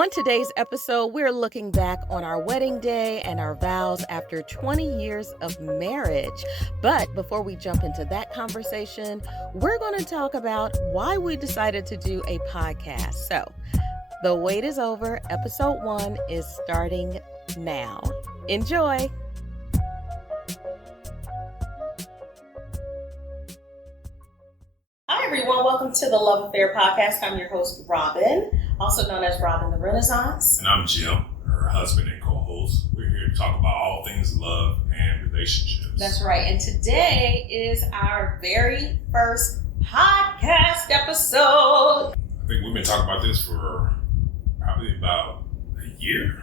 On today's episode, we're looking back on our wedding day and our vows after 20 years of marriage. But before we jump into that conversation, we're going to talk about why we decided to do a podcast. So, the wait is over. Episode 1 is starting now. Enjoy. Hi, everyone. Welcome to the Love Affair podcast. I'm your host, Robin, also known as Robin the Renaissance. And I'm Jim, her husband and co-host. We're here to talk about all things love and relationships. That's right. And today is our very first podcast episode. I think we've been talking about this for probably about a year.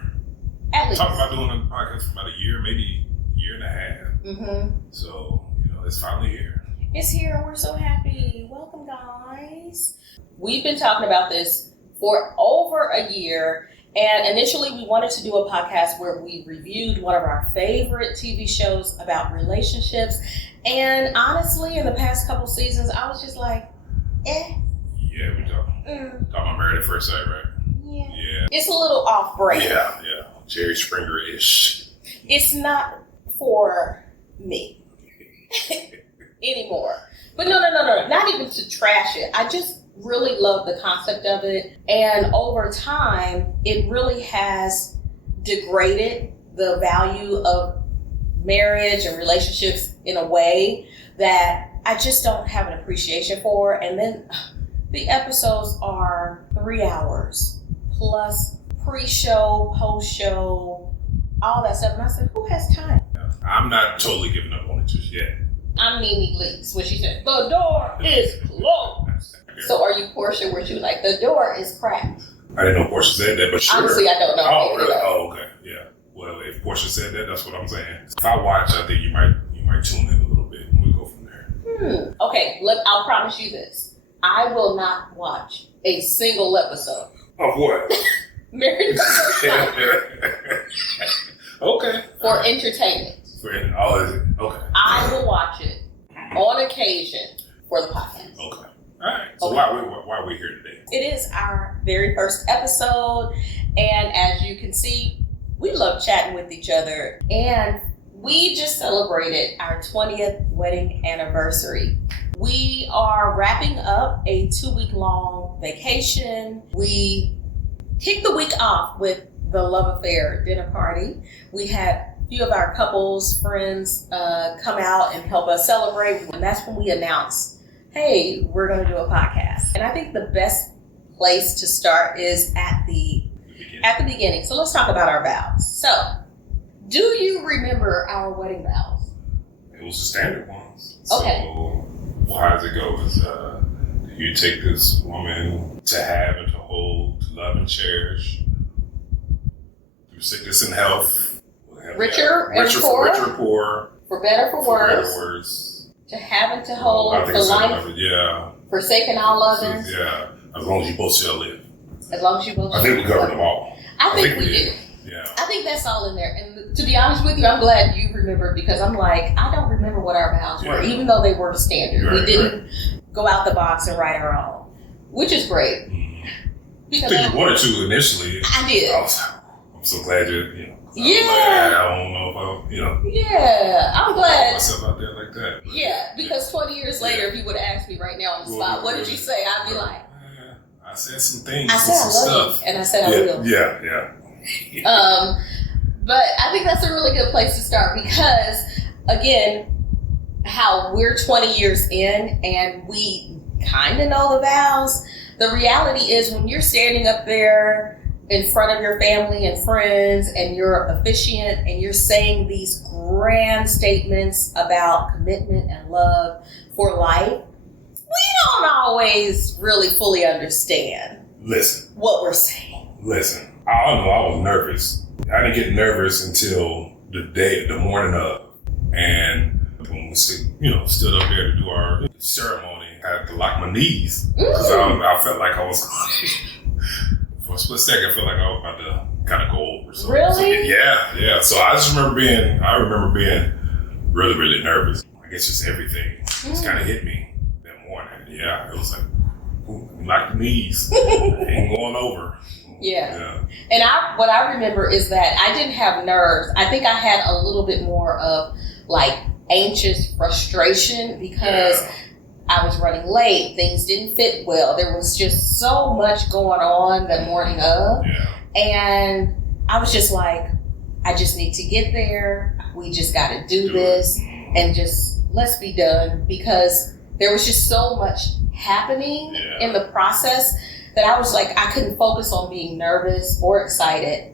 At least. Talking about doing a podcast for about a year, maybe a year and a half. Mm-hmm. So, it's finally here. It's here and we're so happy. Welcome, guys. We've been talking about this for over a year. And initially we wanted to do a podcast where we reviewed one of our favorite TV shows about relationships. And honestly, in the past couple seasons, I was just like, Yeah, we talking about Married at First Sight, right? Yeah. It's a little off-brand. Yeah. Jerry Springer-ish. It's not for me anymore. But no. Not even to trash it. I just really love the concept of it. And over time, it really has degraded the value of marriage and relationships in a way that I just don't have an appreciation for. And then the episodes are 3 hours plus pre-show, post-show, all that stuff. And I said, who has time? I'm not totally giving up on it just yet. I'm Mimi Leaks when she said, the door is closed. So are you Portia where she was like, the door is cracked? I didn't know Portia said that, but sure. Honestly, I don't know. Oh, really? Oh, okay. Yeah. Well, if Portia said that, that's what I'm saying. If I watch, I think you might tune in a little bit and we'll go from there. Okay, I'll promise you this. I will not watch a single episode. Of what? Married at First Sight. Okay. For entertainment. Oh, is it? Okay. I will watch it on occasion for the podcast. Okay. All right. So Okay. why are we here today? It is our very first episode, and as you can see, we love chatting with each other, and we just celebrated our 20th wedding anniversary. We are wrapping up a 2-week-long vacation. We kicked the week off with the Love Affair dinner party. We had a few of our couples, friends come out and help us celebrate, and that's when we announced, hey, we're going to do a podcast. And I think the best place to start is at the beginning. So let's talk about our vows. So, do you remember our wedding vows? It was the standard ones. Okay. So how does it go? Is you take this woman to have and to hold, to love and cherish, through sickness and health. Richer and poor. Richer, poor. For better, for worse. Better, worse. To have and to hold, I think for it's life. Yeah. Forsaken all others. Yeah. As long as you both shall live. As long as you both. I think we covered them all. I think we do. Yeah. I think that's all in there. And to be honest with you, I'm glad you remembered because I'm like, I don't remember what our vows were, even though they were the standard. Right, we didn't go out the box and write our own, which is great. Because I think you wanted to initially. I did. I'm so glad you. Yeah. I don't know if Yeah, I'm glad. Myself out there like that. But, yeah, because 20 years later, if you would have asked me right now on the spot, what did you say? I'd be like, I said some things. I said I love stuff. you, and I said I will. Yeah. But I think that's a really good place to start because, again, how we're 20 years in and we kind of know the vows. The reality is when you're standing up there in front of your family and friends and you're officiant and you're saying these grand statements about commitment and love for life, we don't always really fully understand what we're saying. Listen, I don't know, I was nervous. I didn't get nervous until the morning of. And when we stood up there to do our ceremony, I had to lock my knees because I felt like I was for a split second, I felt like I was about to kind of go over. So, really? Yeah. So I remember being really, really nervous. I guess just everything just kind of hit me that morning. Yeah, it was like, lock the knees. Ain't going over. Yeah. And what I remember is that I didn't have nerves. I think I had a little bit more of like anxious frustration because I was running late. Things didn't fit well. There was just so much going on the morning of. Yeah. And I was just like, I just need to get there. We just got to do this and just let's be done, because there was just so much happening in the process that I was like, I couldn't focus on being nervous or excited.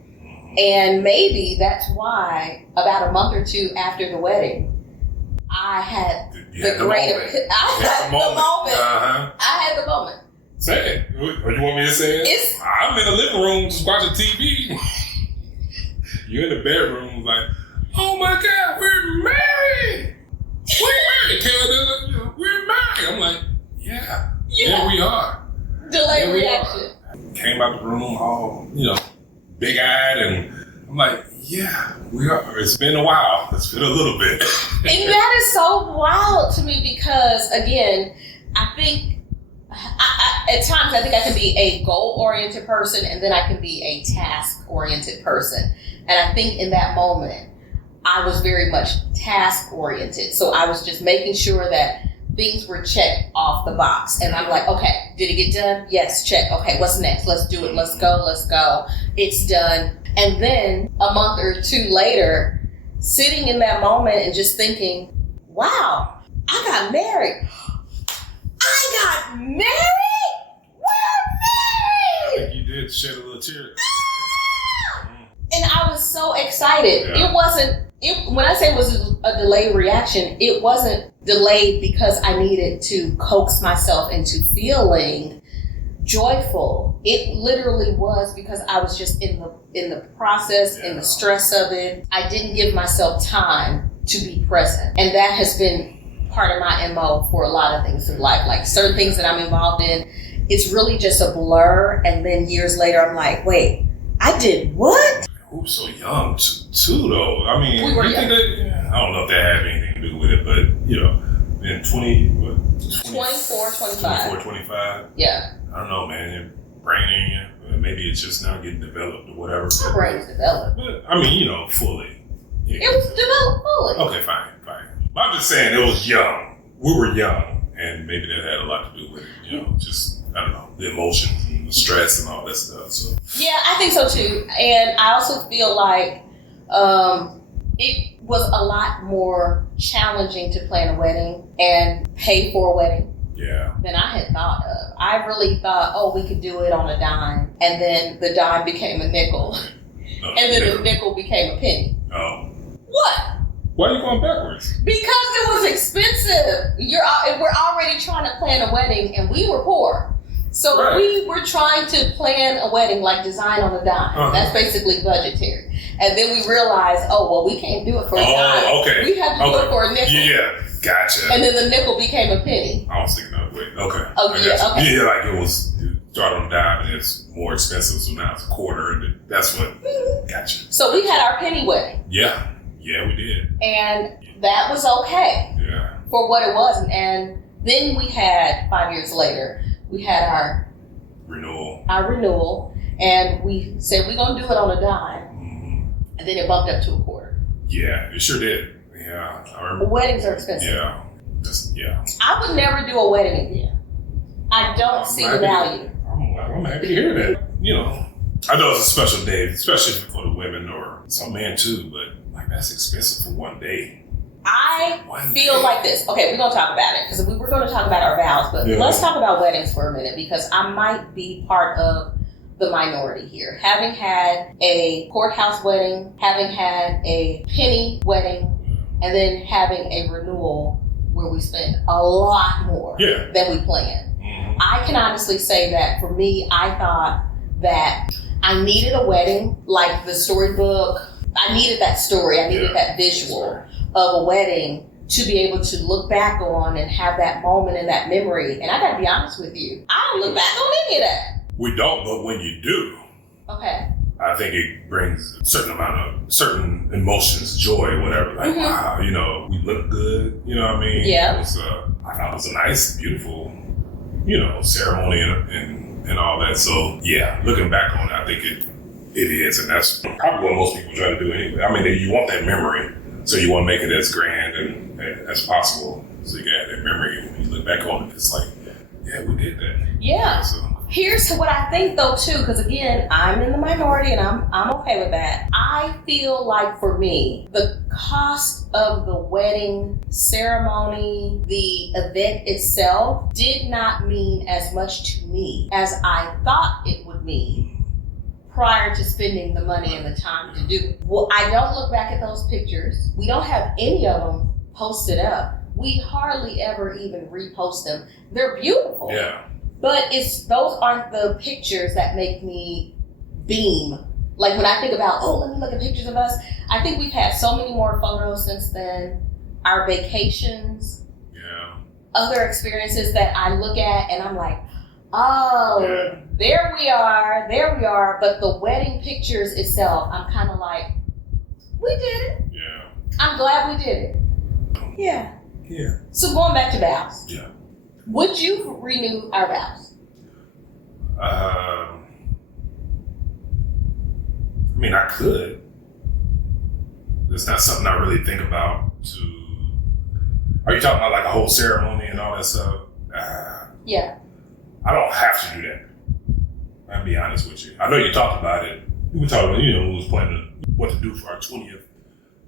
And maybe that's why about a month or two after the wedding, I had the moment. I had the moment. Say it. Or you want me to say it? I'm in the living room just watching TV. You're in the bedroom like, oh my God, we're married. We're married. I'm like, yeah, we are. Delayed reaction. Came out the room all, big-eyed, and I'm like, yeah, we are. It's been a while. It's been a little bit. And that is so wild to me because, again, I think at times I think I can be a goal-oriented person and then I can be a task-oriented person. And I think in that moment, I was very much task-oriented. So I was just making sure that things were checked off the box. And I'm like, okay, did it get done? Yes, check. Okay, what's next? Let's do it. Let's go. It's done. And then a month or two later, sitting in that moment and just thinking, wow, I got married. We're married. I think you did shed a little tear. And I was so excited. Yeah. When I say it was a delayed reaction, it wasn't delayed because I needed to coax myself into feeling joyful. It literally was because I was just in the process, in the stress of it. I didn't give myself time to be present. And that has been part of my MO for a lot of things in life. Like certain things that I'm involved in, it's really just a blur. And then years later, I'm like, wait, I did what? We were so young too, though. I mean, we were young. I don't know if that had anything to do with it, but in 24, 25. Yeah. I don't know, man. Your brain in you. Maybe it's just now getting developed or whatever. My brain is developed. But I mean, fully. Yeah. It was developed fully. Okay, fine. But I'm just saying it was young. We were young, and maybe that had a lot to do with it. Just, I don't know, the emotions and the stress and all that stuff. So. Yeah, I think so too. And I also feel like it was a lot more challenging to plan a wedding and pay for a wedding than I had thought of. I really thought, we could do it on a dime. And then the dime became a nickel. And then the nickel became a penny. Oh. What? Why are you going backwards? Because it was expensive. We're already trying to plan a wedding and we were poor. So we were trying to plan a wedding like design on a dime. Uh-huh. That's basically budgetary. And then we realized, we can't do it for a dime. Okay. We have to do it for a nickel. Yeah, gotcha. And then the nickel became a penny. I was thinking of it. Okay. Oh, yeah, okay. Yeah, like it started on a dime and it's more expensive, so now it's a quarter, and that's what, gotcha. So we had our penny wedding. Yeah, we did. And that was okay. Yeah. For what it was. And then we had, 5 years later, we had our renewal, and we said we're going to do it on a dime. Mm-hmm. And then it bumped up to a quarter. Yeah, it sure did. Yeah, I remember. Weddings are expensive. Yeah. I would never do a wedding again. I don't see the value. I'm happy to hear that. I know it's a special day, especially for the women or some men too, but like that's expensive for one day. I feel like this. Okay, we're going to talk about it because we were going to talk about our vows, but let's talk about weddings for a minute because I might be part of the minority here. Having had a courthouse wedding, having had a penny wedding, and then having a renewal where we spent a lot more than we planned. Mm-hmm. I can honestly say that for me, I thought that I needed a wedding like the storybook. I needed that story. I needed that visual of a wedding to be able to look back on and have that moment and that memory. And I got to be honest with you, I don't look back on any of that. We don't, but when you do, I think it brings a certain emotions, joy, whatever. Like, wow, we look good. You know what I mean? Yeah. I thought it was a nice, beautiful, ceremony and and all that. So yeah, looking back on it, I think it is, and that's probably what most people try to do anyway. I mean, you want that memory, so you want to make it as grand and as possible, so you got that memory. And when you look back on it, it's like, yeah, we did that. Yeah. So. Here's what I think though too, because again, I'm in the minority and I'm okay with that. I feel like for me, the cost of the wedding ceremony, the event itself, did not mean as much to me as I thought it would mean prior to spending the money and the time to do it. Well, I don't look back at those pictures. We don't have any of them posted up. We hardly ever even repost them. They're beautiful. Yeah. But those aren't the pictures that make me beam. Like when I think about, let me look at pictures of us. I think we've had so many more photos since then. Our vacations, other experiences that I look at and I'm like, there we are. But the wedding pictures itself, I'm kind of like, we did it. Yeah. I'm glad we did it. Yeah. Yeah. So going back to vows. Yeah. Would you renew our vows? I mean, I could. It's not something I really think about. Are you talking about like a whole ceremony and all that stuff? Yeah. I don't have to do that. I'll be honest with you. I know you talked about it. We talked about, we was planning what to do for our 20th.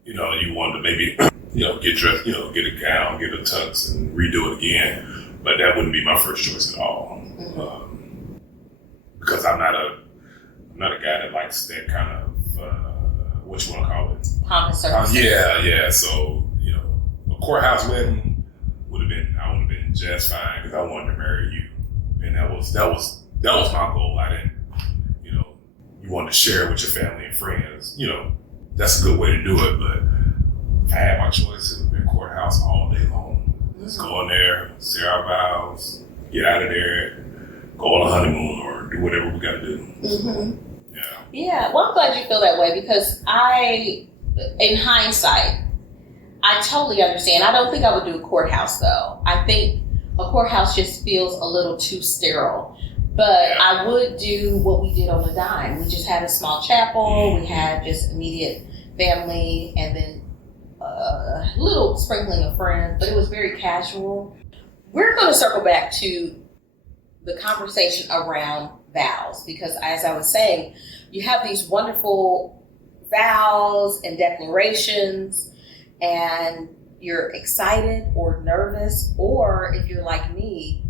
You wanted to maybe, get dressed, get a gown, get a tux, and redo it again. But that wouldn't be my first choice at all, because I'm not a guy that likes that kind of what you want to call it. Pomp and circumstance. Yeah. So a courthouse wedding I would have been just fine because I wanted to marry you, and that was my goal. I didn't, you want to share it with your family and friends. That's a good way to do it. But if I had my choice, it would have been courthouse all day long. Let's go in there, say our vows, get out of there, go on a honeymoon or do whatever we got to do. Mm-hmm. Yeah. Yeah. Well, I'm glad you feel that way because in hindsight, I totally understand. I don't think I would do a courthouse though. I think a courthouse just feels a little too sterile. But I would do what we did on the dime. We just had a small chapel. We had just immediate family and then a little sprinkling of friends, but it was very casual. We're going to circle back to the conversation around vows because as I was saying, you have these wonderful vows and declarations and you're excited or nervous, or if you're like me,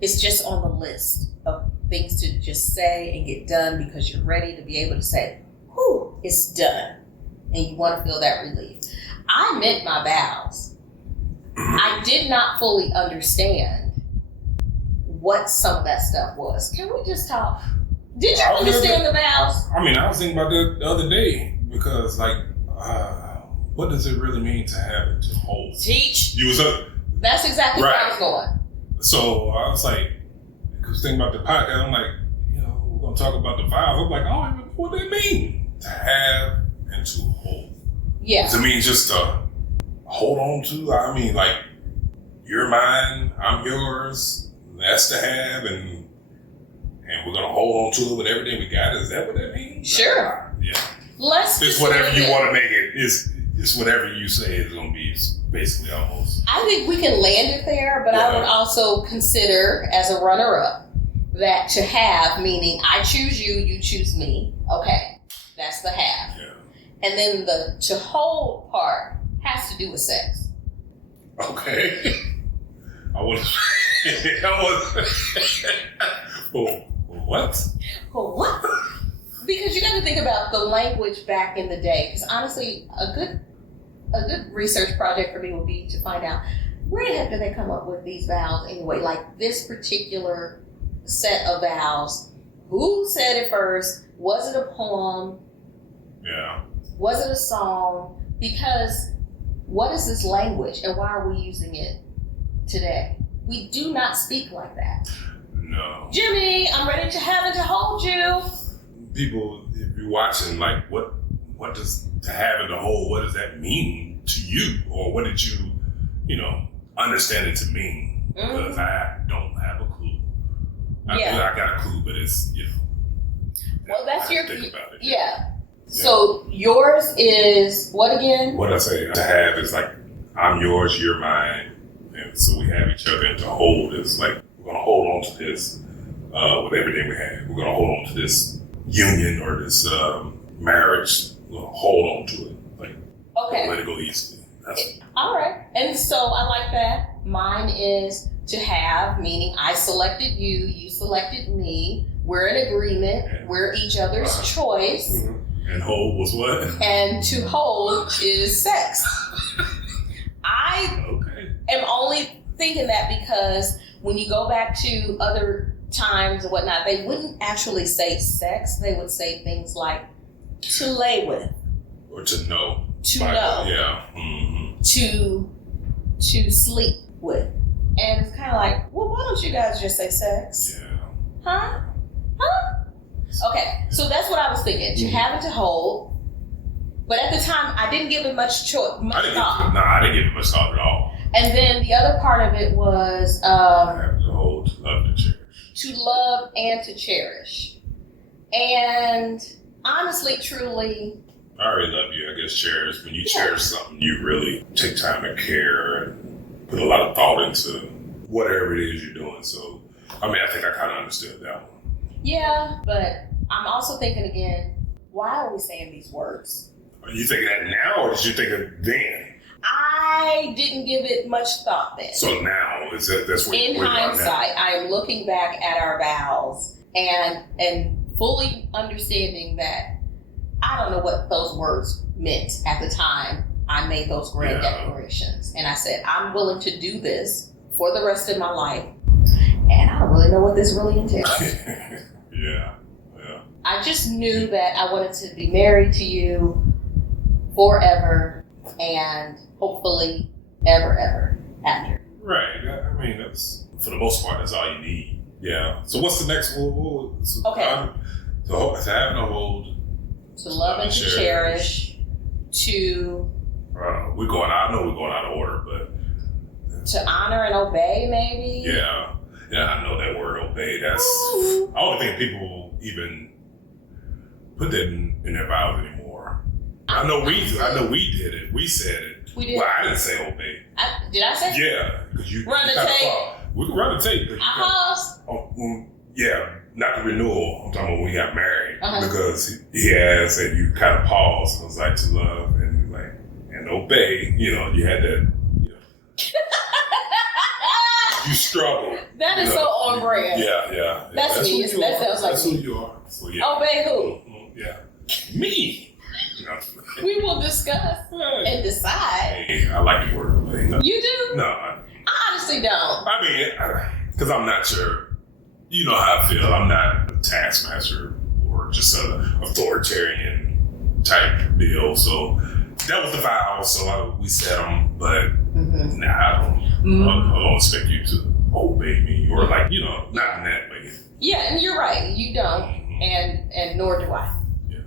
it's just on the list of things to just say and get done because you're ready to be able to say, whew, it's done. And you want to feel that relief. I meant my vows. I did not fully understand what some of that stuff was. Can we just talk? Did you understand the vows? I mean, I was thinking about that the other day because, what does it really mean to have it to hold? Teach. You was up. That's exactly where I was going. So I was like, because thinking about the podcast, I'm like, we're going to talk about the vows. I'm like, I don't even know what they mean. To have and to hold. Yeah. Does it mean just to hold on to? I mean, like, you're mine, I'm yours, that's to have, and we're going to hold on to it with everything we got. Is that what that means? Sure. Yeah. It's whatever you want to make it. It's whatever you say is going to be basically almost. I think we can land it there, but I would also consider as a runner-up that to have, meaning I choose you, you choose me. Okay. That's the have. Yeah. And then the to hold part has to do with sex. Okay. I was. What? What? Because you got to think about the language back in the day. Because honestly, a good research project for me would be to find out where the heck did they come up with these vows anyway? Like this particular set of vows. Who said it first? Was it a poem? Yeah. Was it a song? Because what is this language and why are we using it today? We do not speak like that. No. Jimmy, I'm ready to have and to hold you. People, if you're watching, like, what does to have and to hold, what does that mean to you? Or what did you understand it to mean? Because I don't have a clue. Yeah. I got a clue, but it's, Well, that's I your think about it. yeah. So yours is what again? What I say to have is like, I'm yours, you're mine, and so we have each other, and to hold is like, we're gonna hold on to this with everything we have. We're gonna hold on to this union or this marriage. We're gonna hold on to it. Like, Okay. don't let it go easily. All right. And so I like that. Mine is to have, meaning I selected you, you selected me. We're in agreement. We're each other's choice. Mm-hmm. And hold was what? And to hold is sex. I am only thinking that because when you go back to other times and whatnot, they wouldn't actually say sex. They would say things like to lay with. Or to know. To know. Yeah. Mm-hmm. To sleep with. And it's kind of like, well, why don't you guys just say sex? Yeah. Huh? Okay, so that's what I was thinking. To have and to hold. But at the time, I didn't give it much thought. I didn't give it much thought at all. And then the other part of it was have to hold, to love, to cherish. To love and to cherish. And honestly, truly, I already love you. I guess cherish. When you cherish something, you really take time to care and put a lot of thought into whatever it is you're doing. So, I mean, I think I kind of understood that one. Yeah, but I'm also thinking again, why are we saying these words? Are you thinking that now, or did you think it then? I didn't give it much thought then. So now, that's what in hindsight, I am looking back at our vows and fully understanding that I don't know what those words meant at the time I made those grand declarations. And I said, I'm willing to do this for the rest of my life. And I don't really know what this really entails. Yeah. I just knew that I wanted to be married to you forever and hopefully ever after. Right. I mean, that's, for the most part, that's all you need. Yeah. So what's the next one? Okay. To have and hold. To love and to cherish. To... I know we're going out of order, but... To honor and obey, maybe? Yeah, I know that word obey. That's... Ooh. I don't think people even put that in their vows anymore. I know we did it. We said it. We did. Well, I didn't say obey. Did I say? Yeah, because you run the tape. We can run the tape. I paused. Yeah, not the renewal. I'm talking about when we got married, because he asked and you kind of paused and was like to love and like and obey. You had that. You struggle. That is so on brand. Yeah. That's me. That sounds like that's who you are. So, yeah. Obey who? Yeah. Me. We will discuss and decide. Hey, I like the word obey. No. You do? No. I honestly don't. I mean, because I'm not sure. You know how I feel. I'm not a taskmaster or just an authoritarian type deal. So that was the vow. So we said them, but I don't expect you to obey me or not in that way. Yeah, and you're right. You don't, and nor do I. Yeah.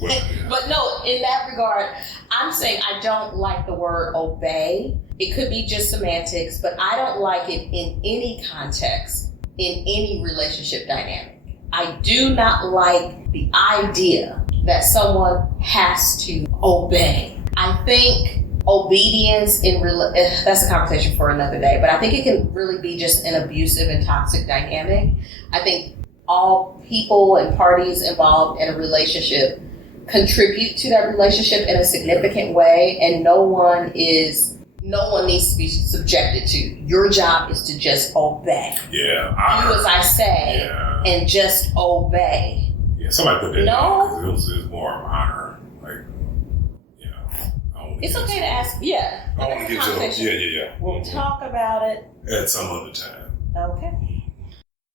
Well, but no, in that regard, I'm saying I don't like the word obey. It could be just semantics, but I don't like it in any context, in any relationship dynamic. I do not like the idea that someone has to obey. I think obedience that's a conversation for another day, but I think it can really be just an abusive and toxic dynamic. I think all people and parties involved in a relationship contribute to that relationship in a significant way, and no one needs to be subjected to. Your job is to just obey. Yeah. Do as I say and just obey. Yeah, somebody put that No. It was more of honor. It's okay to ask. Yeah. I want to get to Yeah. We'll talk about it at some other time. Okay.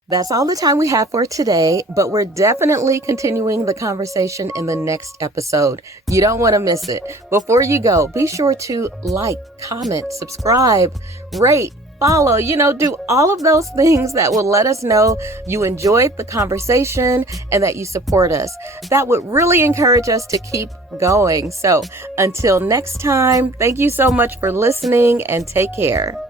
That's all the time we have for today, but we're definitely continuing the conversation in the next episode. You don't want to miss it. Before you go, be sure to like, comment, subscribe, rate, follow, do all of those things that will let us know you enjoyed the conversation and that you support us. That would really encourage us to keep going. So until next time, thank you so much for listening and take care.